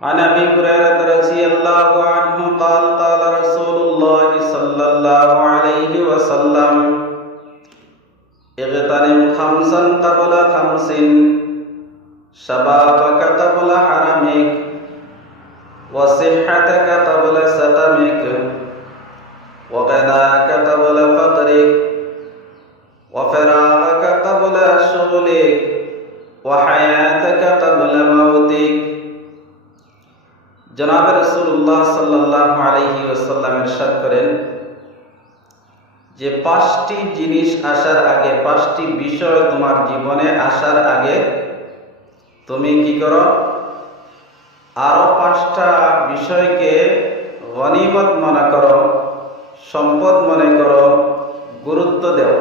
عن أبي هريرة رضي الله عنه قال قال رسول الله صلى الله عليه وسلم اغتنم خمسا قبل خمس شبابك قبل حرمك وصحتك قبل سقمك وغناك قبل فقرك وفراغك قبل شغلك وحياتك قبل موتك। জনাব রাসূলুল্লাহ সাল্লাল্লাহু আলাইহি ওয়াসাল্লাম ইরশাদ করেন যে পাঁচটি জিনিস আসার আগে, পাঁচটি বিষয় তোমার জীবনে আসার আগে তুমি কি করো? আরো পাঁচটা বিষয়কে গনিমত মনে করো, সম্পদ মনে করো, গুরুত্ব দাও।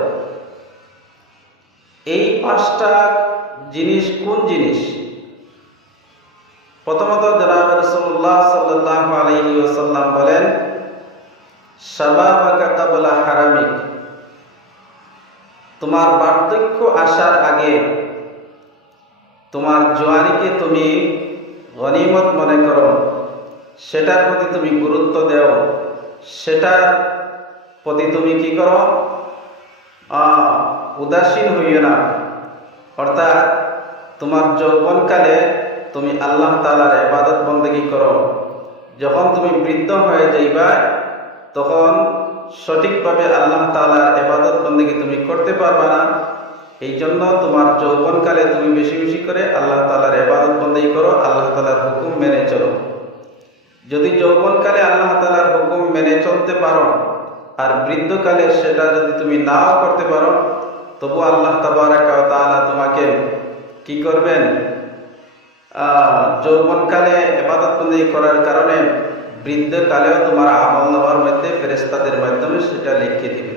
এই পাঁচটা জিনিস কোন জিনিস? প্রথমত জনাব রাসূলুল্লাহ সাল্লাল্লাহু আলাইহি ওয়াসাল্লাম বলেন শাবাবাকা ক্বাবলা হারামিক, তোমার বার্ধক্য আসার আগে তোমার জওয়ানিকে তুমি গনিমত মনে করো, সেটার প্রতি তুমি গুরুত্ব দাও, সেটার প্রতি তুমি কি করো? উদাসীন হইও না। অর্থাৎ তোমার যৌবনকালে তুমি আল্লাহ তাআলার ইবাদত বন্দেগী করো। যখন তুমি বৃদ্ধ হয়ে যাইবা তখন সঠিকভাবে আল্লাহ তাআলার ইবাদত বন্দেগী তুমি করতে পারবে না। এই জন্য তোমার যৌবনকালে তুমি বেশি বেশি করে আল্লাহ তাআলার ইবাদত বন্দেগী করো, আল্লাহ তাআলার হুকুম মেনে চলো। যদি যৌবনকালে আল্লাহ তাআলার হুকুম মেনে চলতে পারো আর বৃদ্ধকালে সেটা যদি তুমি নাও করতে পারো, তবু আল্লাহ তাবারাকা ওয়া তাআলা তোমাকে কি করবেন? যৌবনকালে ইবাদত বন্দেগী করার কারণে বৃদ্ধকালেও তোমার আমলনামার মধ্যে ফেরেশতাদের মাধ্যমে সেটা লিখে দিবে।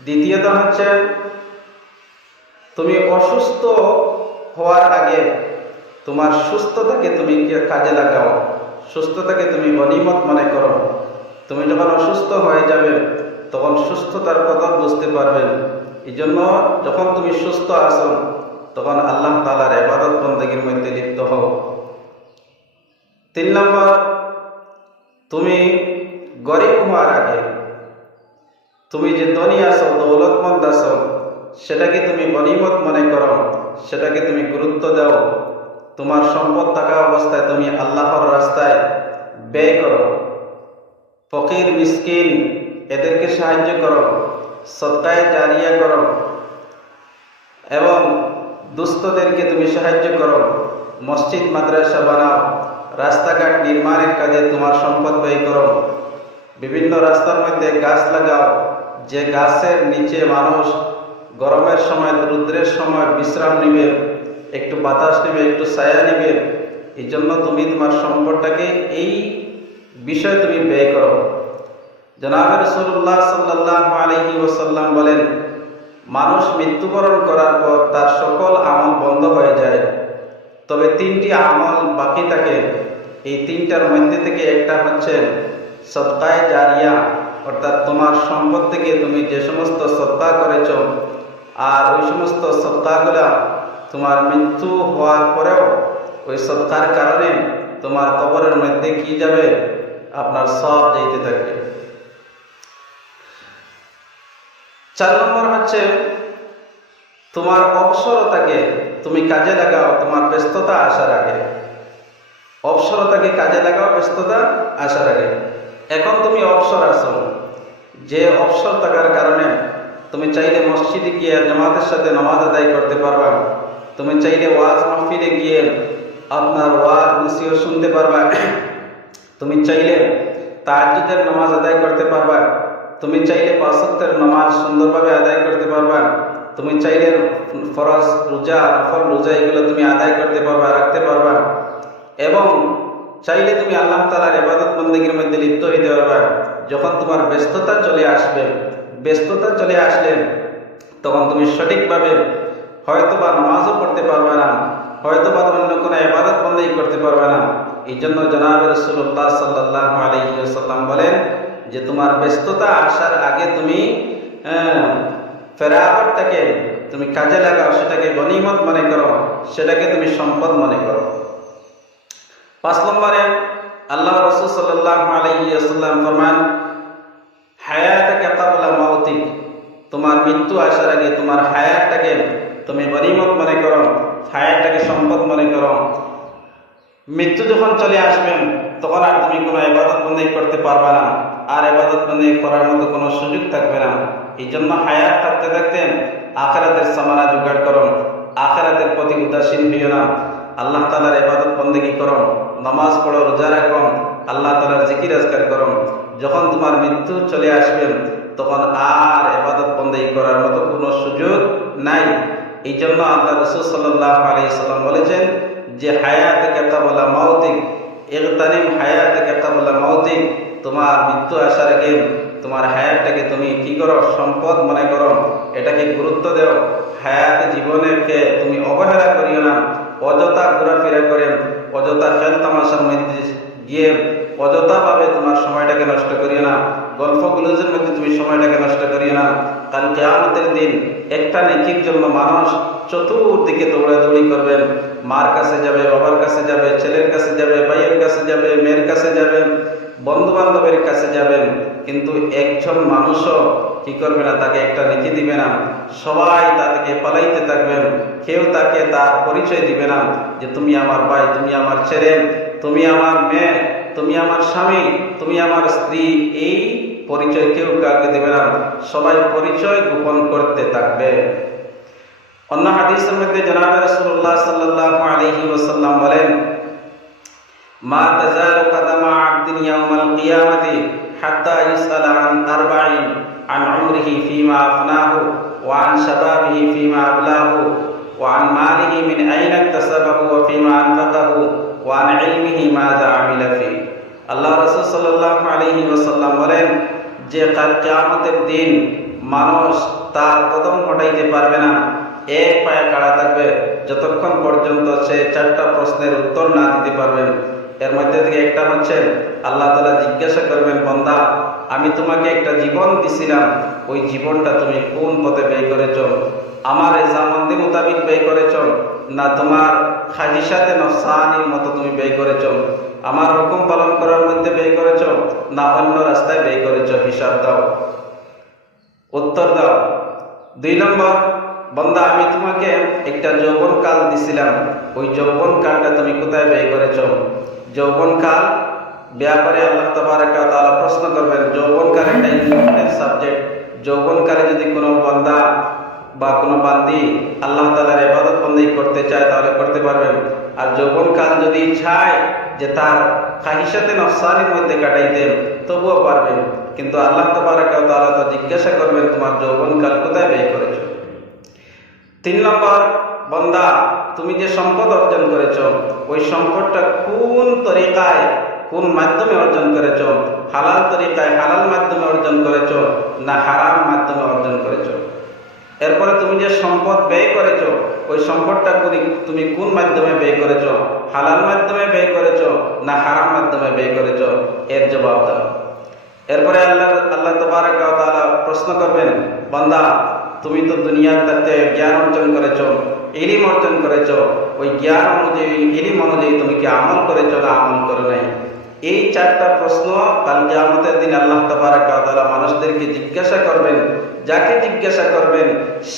দ্বিতীয়ত হচ্ছে তুমি অসুস্থ হওয়ার আগে তোমার সুস্থতাকে তুমি কাজে লাগাও, সুস্থতাকে তুমি গনিমত মনে করো। তুমি যখন অসুস্থ হয়ে যাবে তখন সুস্থতার কথা বুঝতে পারবেন। এই জন্য যখন তুমি সুস্থ আছো তখন আল্লাহ তাআলার ইবাদত বন্দেগীর মধ্যে লিপ্ত হও। 3 নম্বর, তুমি গরিব হওয়ার আগে, তুমি যে ধনী আছো, দৌলতমন্দ আছো, সেটাকে তুমি গনিমত মনে করো, সেটাকে তুমি গুরুত্ব দাও। তোমার সম্পদ থাকা অবস্থায় তুমি আল্লাহর রাস্তায় ব্যয় করো। ফকির মিসকিন এদেরকে সাহায্য করো, সদকায়ে জারিয়া করো এবং দুস্থদেরকে তুমি সাহায্য করো। মসজিদ মাদ্রাসা বানাও, রাস্তাঘাট নির্মাণের কাজে তোমার সম্পদ ব্যয় করো। বিভিন্ন রাস্তার মধ্যে গাছ লাগাও, যে গাছের নিচে মানুষ গরমের সময়, রৌদ্রের সময় বিশ্রাম নিবে, একটু বাতাস নেবে, একটু ছায়া নেবে। এই জন্য তুমি তোমার সম্পদটাকে এই বিষয়ে তুমি ব্যয় করো। জনাব রাসূলুল্লাহ সাল্লাল্লাহু আলাইহি ওয়াসাল্লাম বলেন মানুষ মৃত্যুবরণ করার পর তার সকল আমল বন্ধ হয়ে যায়, তবে 3টি আমল বাকি থাকে। এই 3টার মধ্যে থেকে একটা হচ্ছে সদকায়ে জারিয়া, অর্থাৎ তোমার সম্পদ থেকে তুমি যে সমস্ত সদকা করেছো আর ওই সমস্ত সদকাগুলা তোমার মৃত্যু হওয়ার পরেও ওই সদকার কারণে তোমার কবরের মধ্যে কি যাবে? আপনার সওয়াব যেতে থাকবে। 4 নম্বর হচ্ছে তোমার অবসরতাকে তুমি কাজে লাগাও তোমার ব্যস্ততা আসার আগে। অবসরতাকে কাজে লাগাও ব্যস্ততা আসার আগে। এখন তুমি অবসর আছো, যে অবসর থাকার কারণে তুমি চাইলে মসজিদে গিয়ে জামাতের সাথে নামাজ আদায় করতে পারবা, তুমি চাইলে ওয়াজ মাহফিলে গিয়ে আপনার ওয়াজ নসিহত শুনতে পারবা, তুমি চাইলে তাহাজ্জুদের নামাজ আদায় করতে পারবা, তুমি চাইলে 5 ওয়াক্তের নামাজ সুন্দরভাবে আদায় করতে পারবা, তুমি চাইলে ফরজ রোজা, নফল রোজা এগুলো তুমি আদায় করতে পারবা, রাখতে পারবা এবং চাইলে তুমি আল্লাহ তাআলার ইবাদত বন্দেগীর মধ্যে লিপ্ত হইতে পারবা। যখন তোমার ব্যস্ততা চলে আসবে, ব্যস্ততা চলে আসলে তখন তুমি সঠিকভাবে হয়তোবা নামাজও পড়তে পারবে না, হয়তোবা অন্য কোনো ইবাদত বন্দেগী করতে পারবে না। এই জন্য জনাব রাসূলুল্লাহ সাল্লাল্লাহু আলাইহি ওয়াসাল্লাম বলেন যে তোমার ব্যস্ততা আসার আগে তুমি ফেরাগতটাকে তুমি কাজে লাগাও, সেটাকে গনিমত মনে করো, সেটাকে তুমি সম্পদ মনে করো। 5 নম্বরে আল্লাহ রাসূল সাল্লাল্লাহু আলাইহি ওয়াসাল্লাম ফরমান, হায়াতাকা ক্বাবলা মাউতিক, তোমার মৃত্যু আসার আগে তোমার হায়াতটাকে তুমি গনিমত মনে করো, হায়াতটাকে সম্পদ মনে করো। মৃত্যু যখন চলে আসবেন তখন আর তুমি কোনো ইবাদত বন্দেগী করতে পারবে না, আর ইবাদত বন্দেগী করার মতো কোনো সুযোগ থাকবে না। এই জন্য হায়াত থাকতে থাকতে আখিরাতের সামানা জোগাড় করো, আখিরাতের প্রতি উদাসীন হইও না। আল্লাহ তাআলার ইবাদত বন্দেগী করো, নামাজ পড়ো, রোজা রাখো, আল্লাহ তাআলার জিকির আজকার করো। যখন তোমার মৃত্যু চলে আসবে তখন আর ইবাদত বন্দেগী করার মতো কোনো সুযোগ নাই। এই জন্য আল্লাহ রাসূল সাল্লাল্লাহু আলাইহি সাল্লাম বলেছেন যে হায়াতাকা ক্বাবলা মাউতিক, ইগতানিম হায়াতাকা ক্বাবলা মাউতিক, তোমার মৃত্যু আসার আগে তোমার হায়াতটাকে তুমি কি করো, সম্পদ মনে করো, এটাকে গুরুত্ব দাও। হায়াত জীবনকে তুমি অবহেলা করিও না। অযথা ঘোরাফেরা করে, অযথা খেল তামাশার মধ্যে গিয়ে অযথাভাবে তোমার সময়টাকে নষ্ট করিও না। গল্প গুজবের মধ্যে তুমি সময়টাকে নষ্ট করিও না। কাল কিয়ামতের দিন একটা নেকির জন্য মানুষ চতুর্দিকে দৌড়াদৌড়ি করবেন। মার কাছে যাবে, বাবার কাছে যাবে, ছেলের কাছে যাবে, ভাইয়ের কাছে যাবে, মেয়ের কাছে যাবে, বন্ধু বান্ধবের কাছে যাবেন, কিন্তু একজন মানুষও কি করবে না, তাকে একটা নেকি দিবে না। সবাই তাকে পালাইতে থাকবেন, কেউ তাকে তার পরিচয় দিবে না যে তুমি আমার ভাই, তুমি আমার ছেলে, তুমি আমার মেয়ে, তুমি আমার স্বামী, তুমি আমার স্ত্রী। এই পরিচয় কেউ কাউকে দেবে না, সবাই পরিচয় গোপন করতে থাকবে। অন্য হাদিসের মধ্যে জনাবে রাসূলুল্লাহ সাল্লাল্লাহু আলাইহি ওয়াসাল্লাম বলেন, মা তাজালু কদামা আবদিন ইয়াউমাল কিয়ামাতি হাত্তা ইউসালা আন আরবাইন, আন উমরিহি ফীমা আফনাহু, ওয়া আন শাবাবিহি ফীমা আবলাহু, ওয়া আন মালিহি মিন আইনা ইকতাসাবাহু ওয়া ফীমা আনফাকাহু, ওয়া আন ইলমিহি মাযা আমিলা ফী। আল্লাহ রাসূল সাল্লাল্লাহু আলাইহি ওয়াসাল্লাম বলেন যে কাল কিয়ামতের দিন মানুষ তার কদম হটাইতে পারবে না, এক পায়ে খাড়া থাকবে যতক্ষণ পর্যন্ত সে 4টা প্রশ্নের উত্তর না দিতে পারবেন। এর মধ্যে থেকে একটা হচ্ছে আল্লাহ তাআলা জিজ্ঞাসা করবেন, বান্দা আমি তোমাকে একটা জীবন দিছিলাম, ওই জীবনটা তুমি কোন পথে ব্যয় করেছো? আমার রেজামন্দি মোতাবিক ব্যয় করেছো, না তোমার খাহিশাতে নফসানির মতো তুমি ব্যয় করেছো? আমার হুকুম পালন করার মধ্যে ব্যয় করেছো, না অন্য রাস্তায় ব্যয় করেছো? হিসাব দাও, উত্তর দাও। 2 নম্বর, বান্দা আমি তোমাকে একটা যৌবন কাল দিছিলাম, ওই যৌবন কালটা তুমি কোথায় ব্যয় করেছো? যৌবন কাল ব্যাপারে আল্লাহ তাবারাকা ওয়া তাআলা প্রশ্ন করবেন। যৌবন কাল একটা ইম্পর্টেন্ট সাবজেক্ট। যৌবন কালে যদি কোনো বান্দা বা কোনো বান্দি আল্লাহ তাআলার ইবাদত বন্দেগী করতে চায় তাহলে করতে পারবেন। আর যৌবন কাল যদি চায় যে তার খাহিশাতে নফসানির মধ্যে কাটাইতে, তবুও পারবেন। কিন্তু আল্লাহ তাবারাকা ওয়া তাআলা তো জিজ্ঞাসা করবেন তোমার যৌবন কাল কোথায় ব্যয় করেছো? 3 নম্বর, বান্দা তুমি যে সম্পদ অর্জন করেছো, ওই সম্পদটা কোন তরিকায়, কোন মাধ্যমে অর্জন করেছো? হালাল তরিকায়, হালাল মাধ্যমে অর্জন করেছো, না হারাম মাধ্যমে অর্জন করেছো? এরপরে তুমি যে সম্পদ ব্যয় করেছো, ওই সম্পদটা তুমি কোন মাধ্যমে ব্যয় করেছো? হালাল মাধ্যমে ব্যয় করেছো, না হারাম মাধ্যমে ব্যয় করেছো? এর জবাব দাও। এরপরে আল্লাহ তাবারাকা ওয়া তাআলা প্রশ্ন করবেন, বান্দা তুমি তো দুনিয়ার থাকতে জ্ঞান অর্জন করেছো, ইলম অর্জন করেছো, ওই জ্ঞান অনুযায়ী, ইলম অনুযায়ী তুমি কি আমল করেছো না আমল করো নাই? এই 4টা প্রশ্ন কাল কিয়ামতের দিন আল্লাহ তাবারাকা ওয়া তাআলা মানুষদেরকে জিজ্ঞাসা করবেন। যাকে জিজ্ঞাসা করবেন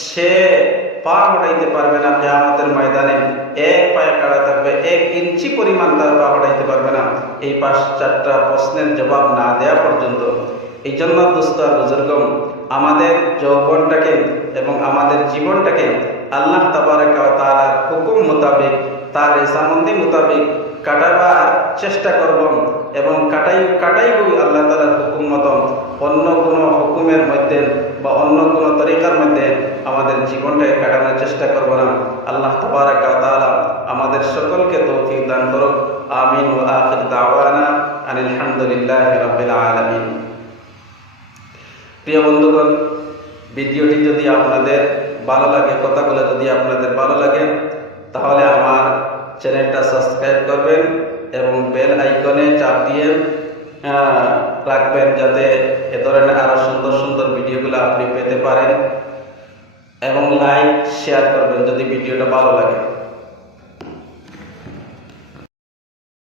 সে পা হটাইতে পারবে না কিয়ামতের ময়দানে, এক পায়ে খাড়া থাকবে, 1 ইঞ্চি পরিমাণ তার পা হটাইতে পারবে না এই 4টা প্রশ্নের জবাব না দেওয়া পর্যন্ত। এই জন্য দোস্ত আর বুজুর্গম, আমাদের যৌবনটাকে এবং আমাদের জীবনটাকে আল্লাহ তাবারাকা ওয়া তাআলার হুকুম মোতাবেক, তার রেজামন্দি মোতাবেক কাটাবার চেষ্টা করব এবং কাটাইব আল্লাহ তাআলার হুকুম মতো। অন্য কোনো হুকুমের মধ্যে বা অন্য কোনো তরিকার মধ্যে আমাদের জীবনটাকে কাটানোর চেষ্টা করব না। আল্লাহ তাবারাকা ওয়া তাআলা আমাদের সকলকে তৌফিক দান করুক। আমিন। ওয়া আখির দাওয়ানা আনিল হামদুলিল্লাহি রাব্বিল আলামিন। প্রিয় বন্ধুগণ, ভিডিওটি যদি আপনাদের ভালো লাগে, কথাগুলো যদি আপনাদের ভালো লাগে, তাহলে আমার চ্যানেলটা সাবস্ক্রাইব করবেন এবং বেল আইকনে চাপ দিয়ে রাখবেন, যাতে এ ধরনের আরো সুন্দর সুন্দর ভিডিওগুলো আপনি পেতে পারেন, এবং লাইক শেয়ার করবেন যদি ভিডিওটা ভালো লাগে।